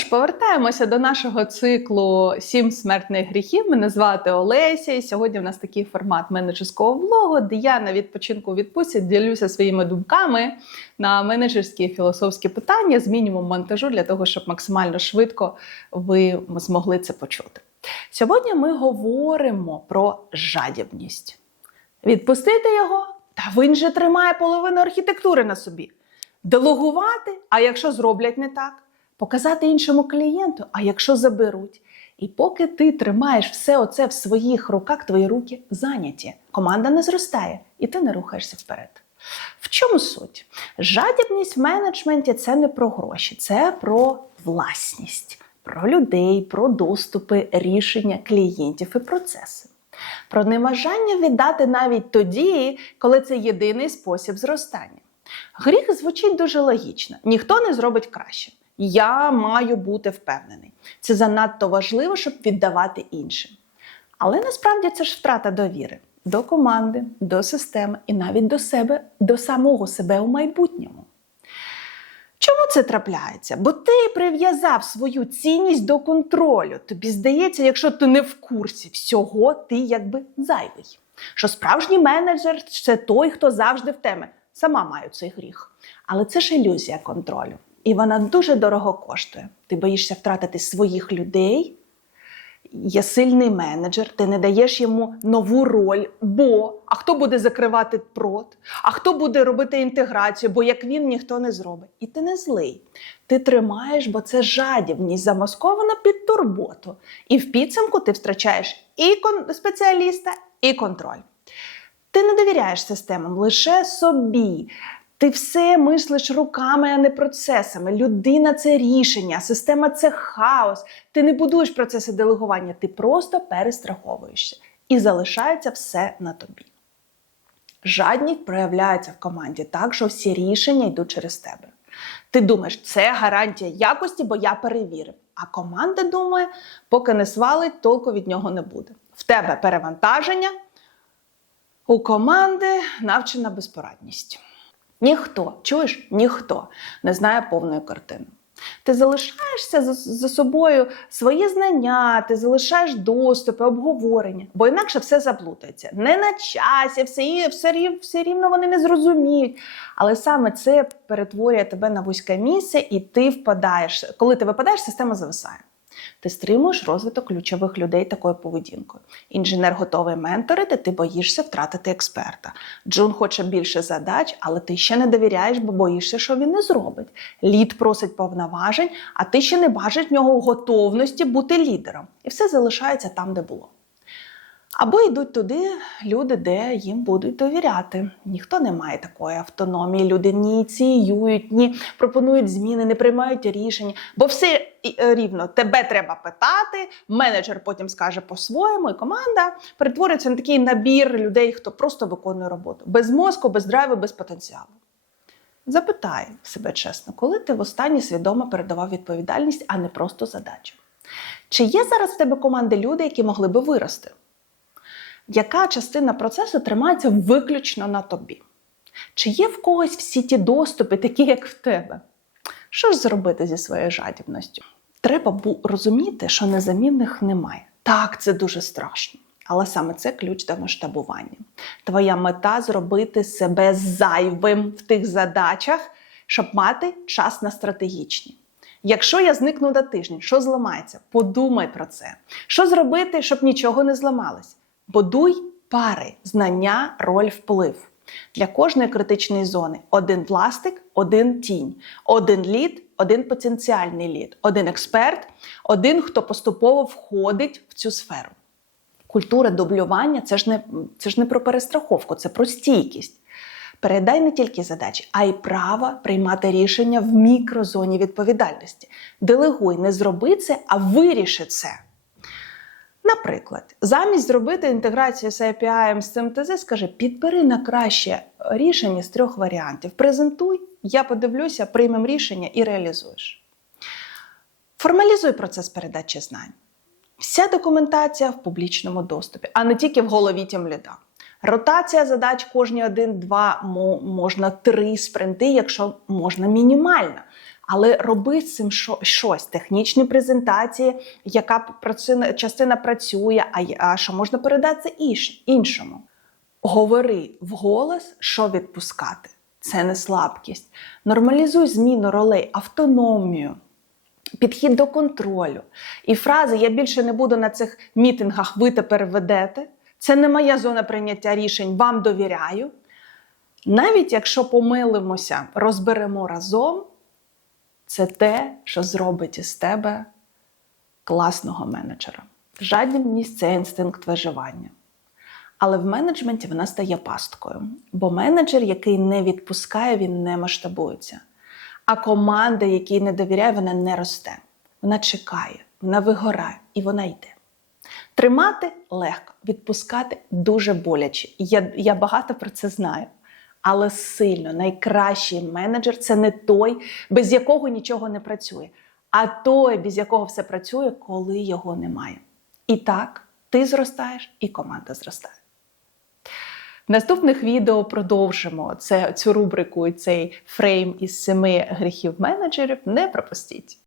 повертаємося до нашого циклу Сім смертних гріхів. Мене звати Олеся, і сьогодні в нас такий формат менеджерського влогу, де я на відпочинку відпустці ділюся своїми думками на менеджерські і філософські питання з мінімум монтажу для того, щоб максимально швидко ви змогли це почути. Сьогодні ми говоримо про жадібність. Відпустити його, та він же тримає половину архітектури на собі. Делегувати, а якщо зроблять не так, показати іншому клієнту, а якщо заберуть. І поки ти тримаєш все оце в своїх руках, твої руки зайняті. Команда не зростає, і ти не рухаєшся вперед. В чому суть? Жадібність в менеджменті це не про гроші, це про власність, про людей, про доступи, рішення клієнтів і процеси. Про небажання віддати навіть тоді, коли це єдиний спосіб зростання. Гріх звучить дуже логічно: ніхто не зробить краще. Я маю бути впевнений. Це занадто важливо, щоб віддавати іншим. Але насправді це ж втрата довіри до команди, до системи і навіть до себе, до самого себе у майбутньому. Чому це трапляється? Бо ти прив'язав свою цінність до контролю. Тобі здається, якщо ти не в курсі всього, ти якби зайвий. Що справжній менеджер це той, хто завжди в темі. Сама маю цей гріх. Але це ж ілюзія контролю. І вона дуже дорого коштує. Ти боїшся втратити своїх людей. Є сильний менеджер, ти не даєш йому нову роль, бо а хто буде закривати прот, а хто буде робити інтеграцію, бо як він ніхто не зробить. І ти не злий. Ти тримаєш, бо це жадібність замаскована під турботу. І в підсумку ти втрачаєш і спеціаліста, і контроль. Ти не довіряєш системам лише собі. Ти все мислиш руками, а не процесами. Людина це рішення, система це хаос. Ти не будуєш процеси делегування, ти просто перестраховуєшся. І залишається все на тобі. Жадність проявляється в команді так, що всі рішення йдуть через тебе. Ти думаєш, це гарантія якості, бо я перевірив. А команда думає, поки не свалить, толку від нього не буде. В тебе перевантаження, у команди навчена безпорадність. Ніхто, чуєш, ніхто не знає повної картини. Ти залишаєшся за, собою свої знання, ти залишаєш доступи, обговорення, бо інакше все заплутається. Не на часі, все, все, все рівно вони не зрозуміють. Але саме це перетворює тебе на вузьке місце, і ти впадаєш. Коли ти випадаєш, система зависає. Ти стримуєш розвиток ключових людей такою поведінкою. Інженер готовий менторити, ти боїшся втратити експерта. Джун хоче більше задач, але ти ще не довіряєш, бо боїшся, що він не зробить. Лід просить повноважень, а ти ще не бачиш в нього готовності бути лідером. І все залишається там, де було. Або йдуть туди люди, де їм будуть довіряти. Ніхто не має такої автономії. Люди ні ініціюють, ні пропонують зміни, не приймають рішення. Бо все е, рівно тебе треба питати. Менеджер потім скаже по-своєму, і команда перетворюється на такий набір людей, хто просто виконує роботу без мозку, без драйву, без потенціалу. Запитай себе чесно, коли ти востаннє свідомо передавав відповідальність, а не просто задачу. Чи є зараз в тебе команди люди, які могли би вирости? Яка частина процесу тримається виключно на тобі? Чи є в когось всі ті доступи, такі як в тебе? Що ж зробити зі своєю жадібністю? Треба розуміти, що незамінних немає. Так, це дуже страшно. Але саме це ключ до масштабування. Твоя мета зробити себе зайвим в тих задачах, щоб мати час на стратегічні. Якщо я зникну на тиждень, що зламається? Подумай про це. Що зробити, щоб нічого не зламалось? Будуй пари, знання, роль, вплив. Для кожної критичної зони один пластик, один тінь, один лід, один потенціальний лід, один експерт, один, хто поступово входить в цю сферу. Культура дублювання це ж не, це ж не про перестраховку, це про стійкість. Передай не тільки задачі, а й право приймати рішення в мікрозоні відповідальності. Делегуй, не зроби це, а виріши це. Наприклад, замість зробити інтеграцію з API з цим ТЗ, скажи, підбери на краще рішення з трьох варіантів. Презентуй, я подивлюся, приймемо рішення і реалізуєш. Формалізуй процес передачі знань. Вся документація в публічному доступі, а не тільки в голові тімліда. Ротація задач кожні один, два, можна три спринти, якщо можна мінімальна. Але роби з цим щось, технічні презентації, яка частина працює, а, що можна передати іншому. Говори вголос, що відпускати. Це не слабкість. Нормалізуй зміну ролей, автономію, підхід до контролю. І фрази Я більше не буду на цих мітингах, ви тепер ведете. Це не моя зона прийняття рішень, вам довіряю. Навіть якщо помилимося, розберемо разом, це те, що зробить із тебе класного менеджера. Жадібність це інстинкт виживання. Але в менеджменті вона стає пасткою. Бо менеджер, який не відпускає, він не масштабується. А команда, якій не довіряє, вона не росте. Вона чекає, вона вигорає і вона йде. Тримати легко, відпускати дуже боляче. Я, я багато про це знаю. Але сильно найкращий менеджер це не той, без якого нічого не працює, а той, без якого все працює, коли його немає. І так, ти зростаєш, і команда зростає. В наступних відео продовжимо це, цю рубрику і цей фрейм із семи гріхів менеджерів. Не пропустіть.